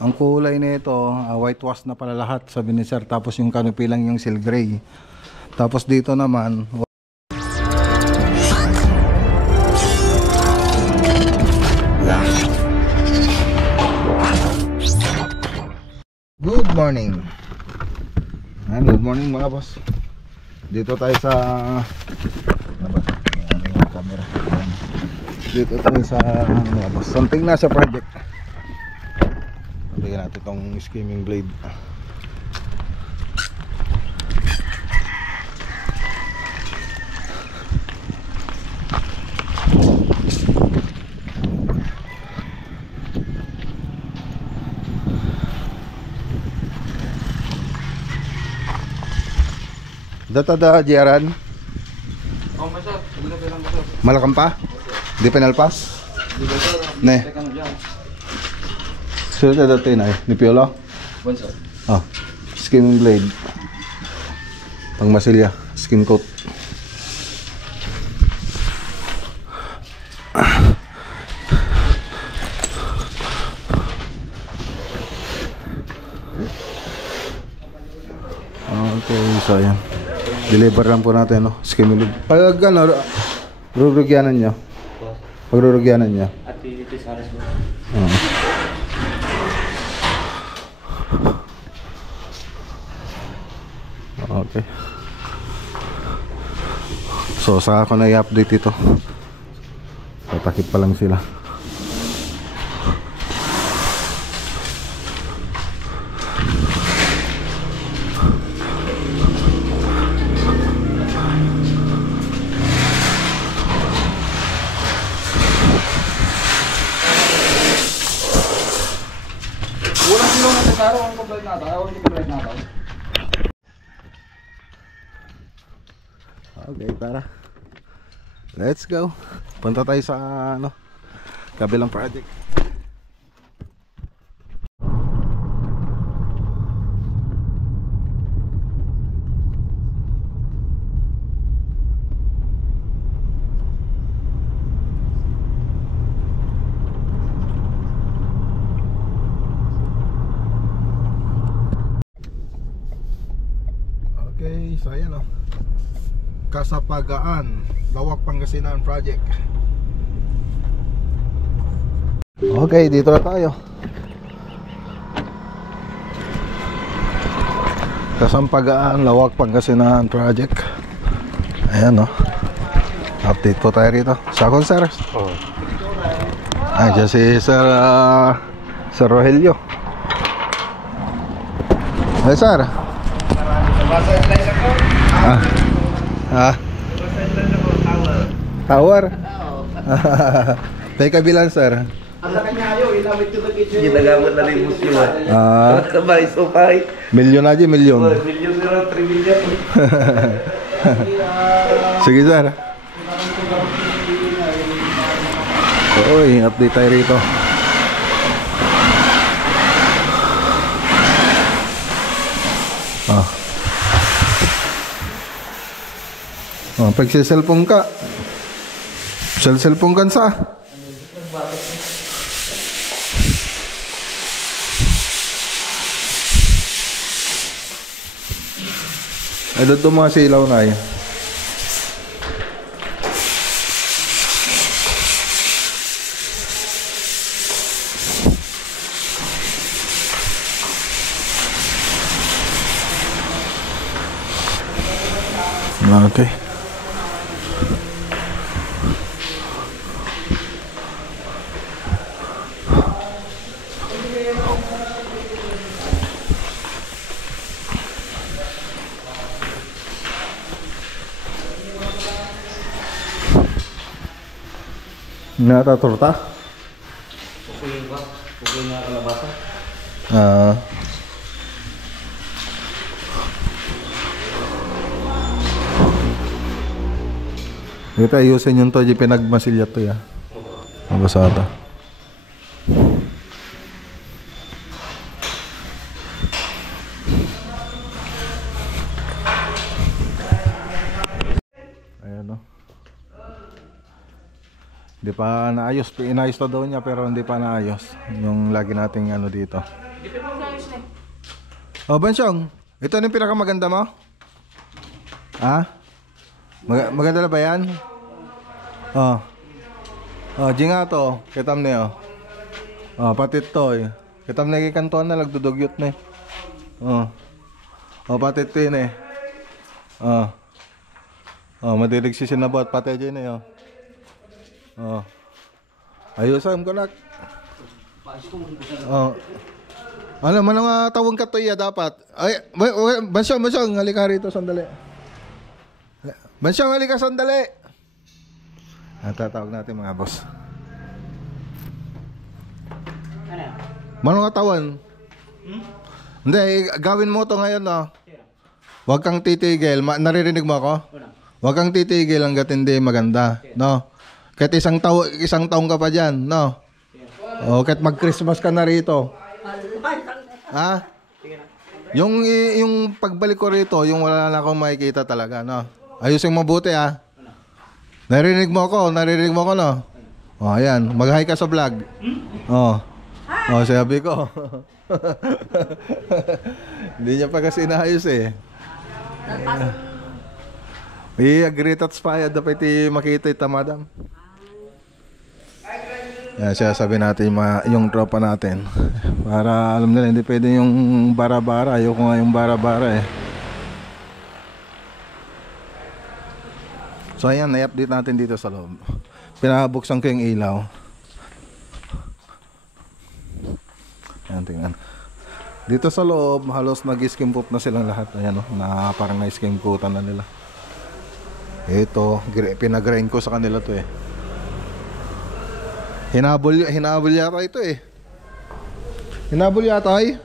Ang kulay nito, whitewash na pala lahat, sabi ni sir. Tapos yung canopy lang yung seal gray. Tapos dito naman, good morning. Good morning mga boss. Dito tayo sa camera. Dito tayo sa mga boss. Something na sa project. Bigyan natin itong skimming blade. Data da Jiaran. Oh, masya. Malakam pa? Di penalpas? Ne. Sudah dati na ni Piolo. Bonso. Oh, skin blade. Pang masilya, skin coat. Okay, so ayan. Deliver lang po natin, no? Skin blade. Pag ano, rurugyanan nyo. Pag rurugyanan nyo. At dito sa aras mo. Okay. So saka ko na i-update ito. Tatakip pa lang sila. Walang silo na sa araw ang complete na tayo. Hindi complete na tayo. Okay, tara. Let's go. Punta tayo sa ano, kabilang project. Okay, so ayan o. Kasapagaan, Lawak Pangasinan project. Okay, dito na tayo. Kasampagaan, Lawak Pangasinan project. Ayan o. Update po tayo rito. Sakon sir. Ay, dyan si Sir Sir Rogelio. Ay sir. Tower. Tay kabilan sir. Ang laki niya ayo, inamit ko na kitchen. Ginagamit na rin musyo. Kabay, sopay. Milyon aja, milyon. Milyon na 3 milyon. Sige sir. Oy, update tayo rito. Pag cellphone ka, cellphone ka sa ay doon mga silaw na yun. Okay. Natatorta? Pukuyin ba? Pukuyin nga kalabasa? Ito ayusin yung to, di pinagmasilya to ya. Mabasata. Ayan o. Hindi pa naayos. Inayos to daw niya pero hindi pa naayos. Yung lagi nating ano dito. Oh, Bansyong, ito na yung pinakamaganda mo? Ha? Maganda na ba yan? Oh. Oh, di nga to. Kitam niyo. Oh, patit to eh. Kitam na kikantuan na, nagdudugyot na eh. Oh. Oh, patit to yun eh. Oh. Oh, madilig si sinabot, pati dyan eh oh. Oh. Ayusan ko na. Oh. Ano nga tawag ka to iya dapat. Ay, Bansyong, halika rito sandali. Bansyong, halika sandali. Tatawag natin mga boss. Ano nga tawan? Hindi, gawin mo to ngayon no. Huwag kang titigil. Naririnig mo ako? Huwag kang titigil hanggat hindi maganda, no? Kahit isang taong ka pa dyan, no? O, kahit mag-Christmas ka na rito. Ha? Yung pagbalik ko rito, yung wala na akong makikita talaga, no? Ayusin mabuti, ha? Naririnig mo ako, no? O, ayan, mag-hi ka sa vlog. O, sabi ko. Hindi niya pa kasi inaayos, eh. I-agree at spayad dapat makita ito, madam. Yan siya, sabi natin yung tropa natin. Para alam nila, hindi pwede yung bara-bara. Ayoko nga yung bara-bara eh. So ayan, na-update natin dito sa loob. Pinabuksan ko yung ilaw. Ayan, tingnan. Dito sa loob, halos nag-skim coat na silang lahat. Ayan o, na parang na-skim coatan na nila. Ito, pinag-grind ko sa kanila to eh. Hinabol yata ito eh. Hinabol yata ay.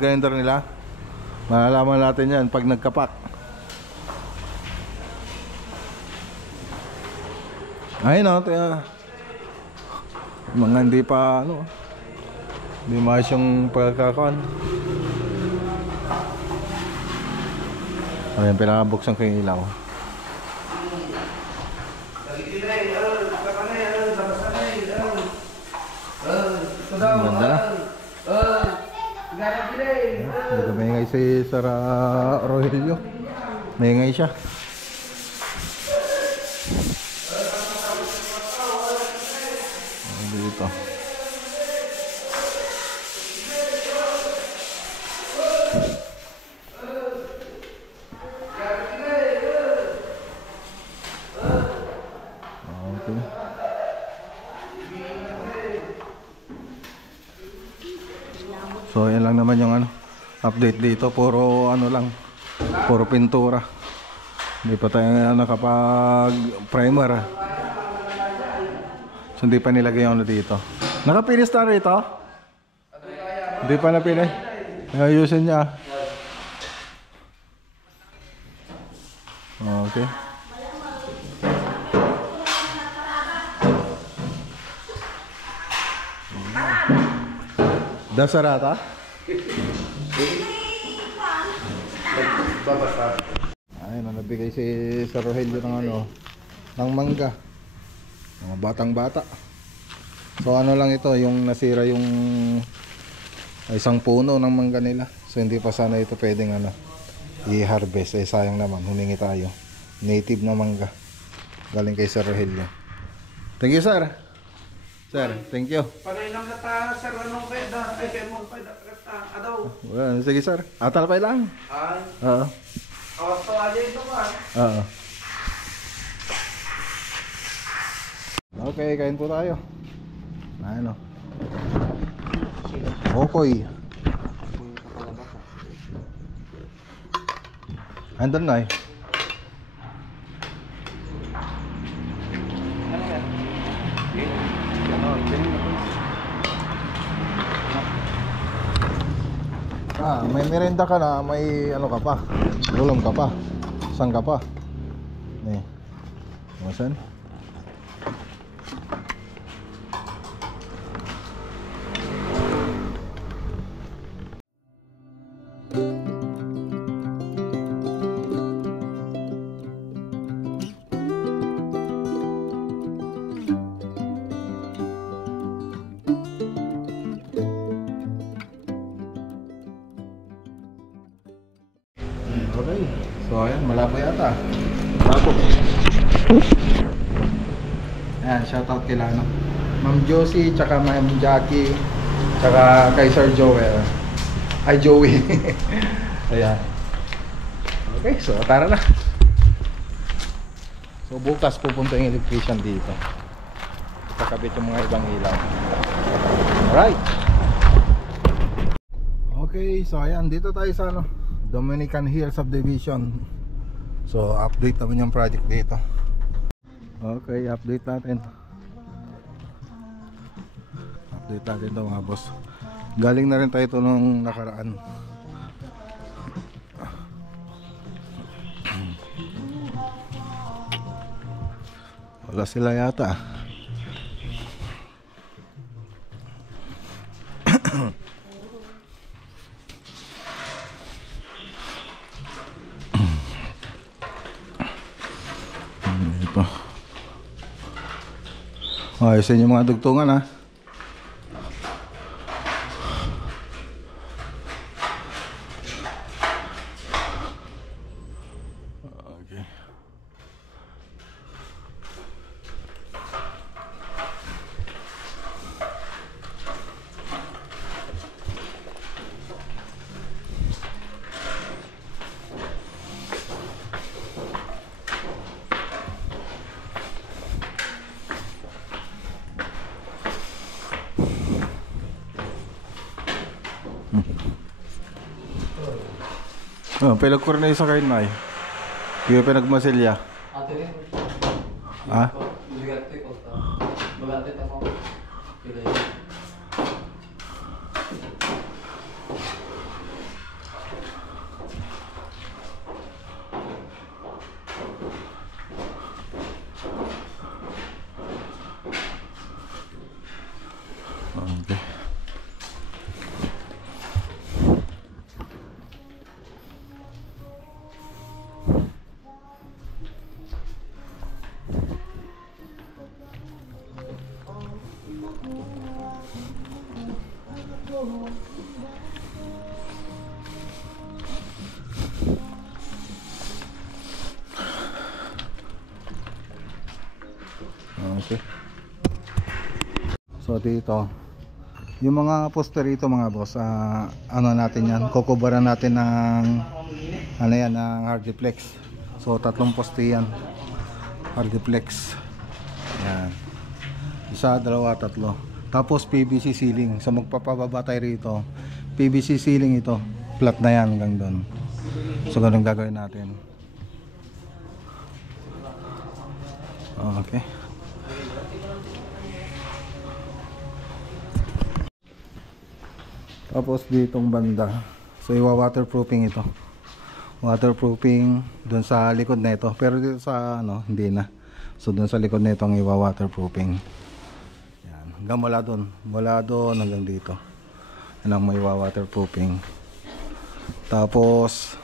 Grinder nila. Malalaman natin yan pag nagkapak. Ayun o, mga hindi pa ano. Hindi maayos yung pagkakakuan. Ayan, pinakabuksan ko yung ilaw. Ganda na. Dito maingay si Sara Rogelio. Maingay siya. Dito. So yan lang naman yung update dito, puro puro pintura. Hindi pa tayo nakapag primer. So hindi pa nilagay yung dito. Nakapinis na rito? Hindi pa napinis. Ayusin niya. Okay. Dasarata? Ayun, nabigay si Sir Rogelio ng ng mangga. Mga batang-bata. So lang ito, yung nasira yung isang puno ng mangga nila. So hindi pa sana ito pwedeng i-harvest. Sayang naman, humingi tayo. Native na mangga. Galing kay Sir Rogelio. Thank you, sir. Sir, thank you. Panay lang kata, sir, anong pweda? Ay, kayo mong pweda kata. Adaw. Well, sige, sir. Atal pa lang. Ay. Oo. Ito aja ito ba? Oo. Okay, kain po tayo. Ano? Okoy. Andun na eh. May merenda ka na, may ano ka pa, ulam ka pa, sang ka pa. Nih, masan? So ayan, malabo yata. Malabo. Ayan, shoutout kay Lano. Ma'am Josie, tsaka Ma'am Jackie, tsaka kay Sir Joel. Ay, Joey. Ayan. Okay, so tara na. So bukas pupunta yung electrician dito. Kakabit yung mga ibang ilaw. Alright. Okay, so ayan, dito tayo sa ano, Dominican Hill Subdivision. So update naman yung project dito. Okay, update natin. Update natin ito mga boss. Galing na rin tayo ito nung nakaraan. Wala sila yata. Ito. Ayusin yung mga dugtungan ha. Okay. Oh, pinagkurna sa kain na eh. Kaya pinagmasilya. Ate, Ha? bigate ko ta. Bagate ta mo. Kaya Okay. Okay. So dito, yung mga poster rito mga boss, ano natin yan, kukubaran natin ng ano yan, ng hardiplex. So 3 poste yan, hardiplex. Yan. 1, 2, 3. Tapos PVC ceiling. So magpapababa tayo rito. PVC ceiling ito. Flat na yan hanggang doon. So ganun gagawin natin. Okay. Tapos ditong banda, so iwa-waterproofing ito. Waterproofing doon sa likod na ito. Pero dito sa ano, hindi na. So doon sa likod na ito ang iwa-waterproofing. Yan, hanggang mula doon hanggang dito. Yan ang may iwa-waterproofing. Tapos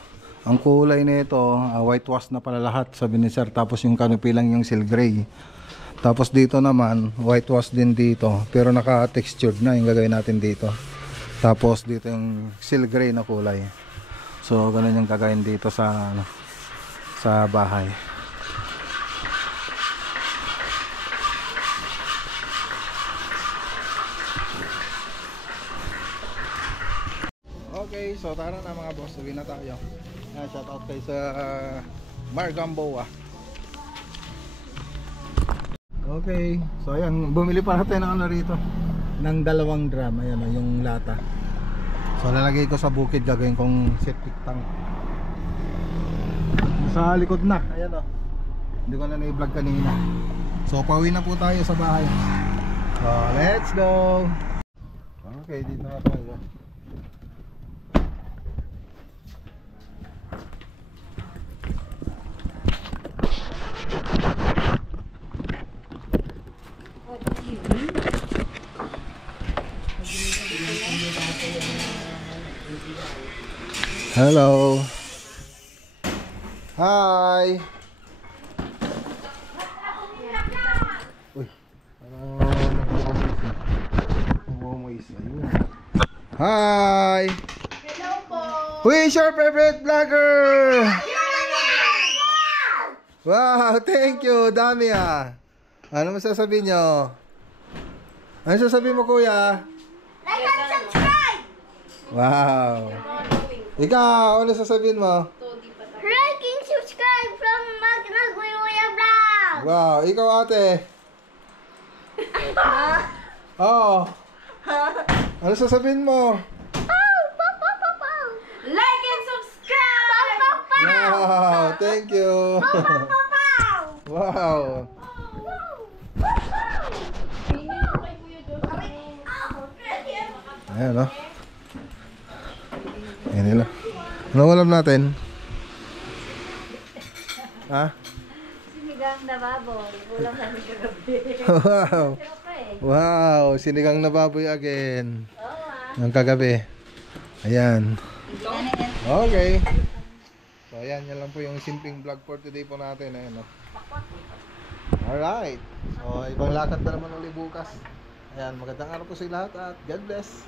ang kulay nito, whitewash na pala lahat, sabi ni sir. Tapos yung canopy lang yung seal gray. Tapos dito naman, whitewash din dito, pero naka-textured na yung gagawin natin dito. Tapos dito yung seal gray na kulay. So ganun yung gagawin dito sa ano, sa bahay. Okay, so tara na mga boss, uwi na tayo. Shout out kay sa Mar Gamboa. Okay, so ayan, bumili pa natin ng ano rito, ng 2 drum. Ayan o, yung lata. So lalagay ko sa bukid, gagawin kong septic tank. Sa likod na, ayan o. Hindi ko na na-vlog kanina. So pauwi na po tayo sa bahay. So let's go. Okay, dito na tayo. Hello. Hi. Uy. Hi. Hello po! Who is your favorite vlogger? Wow, thank you. Dami ah. Ano masasabihin nyo? Ano sasabihin mo, kuya? Like and subscribe! Wow. Ikaw, ano sasabihin mo? Like and subscribe from Magna Guyoya Vlog! Wow, ikaw ate. Oh. Ano sasabihin mo? Like and subscribe! Wow, thank you. Wow. Ayan, no? Ayan nila. Ano ulam natin? Ha? Sinigang na baboy. Ulam namin kagabi. Wow. Okay. Wow, sinigang na baboy again. Oo Ng kagabi. Ayan. Okay. So ayan, yan lang po yung simpleng vlog for today po natin. Ayan, no? Alright. So ibang lakad na naman ulit bukas. Ayan, magandang araw po sa lahat at God bless.